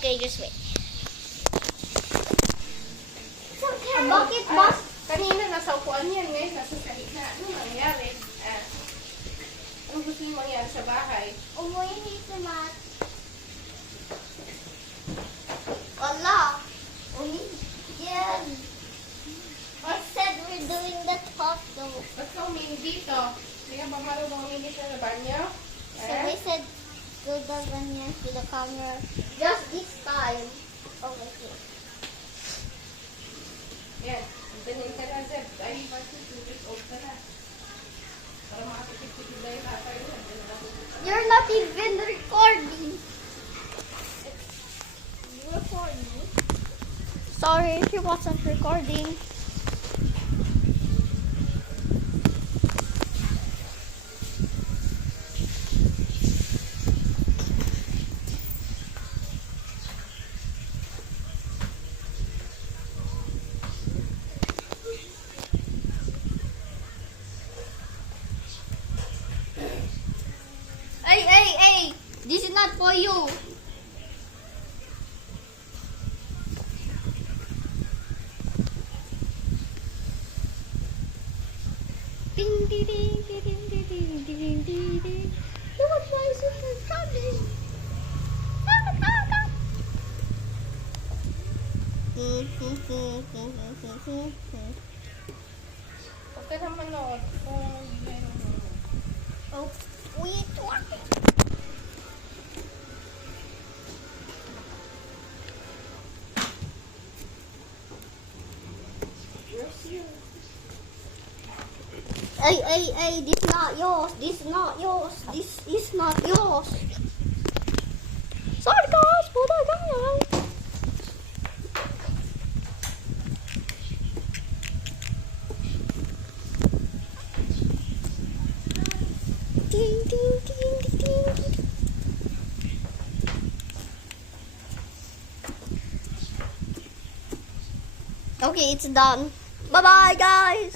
Okay, just wait. Bakit ba? Kanina nasa upuan yan, ngayon nasa sa gitna. Ano nangyari? Ano gusto niyo mangyari sa bahay? Umuwi si Matt. Wala. Yan. I said we're doing the top though. Ba't ka umingin dito? Hindi ka ba marunong umingin sa banyo? So they said to the ganyan to the camera. Just this time. Okay. Yan. Ganyan ka na, Zeb. Ay, bakit 2 years old ka na? Para makatipid-tipid na yung tatay mo. You're not even recording. Recording? Sorry if you wasn't recording. Hey! This is not for you. Ding, ding, ding, ding, ding, ding, ding, ding, ding, ding. Look at my sister coming. Huwag ka naman manood. Kung hindi na manood. Oh, wait. Hey, this not yours. This not yours. This is not yours. Sorry guys, but I got Ding, ding, ding, ding, ding. Okay, it's done. Bye bye guys.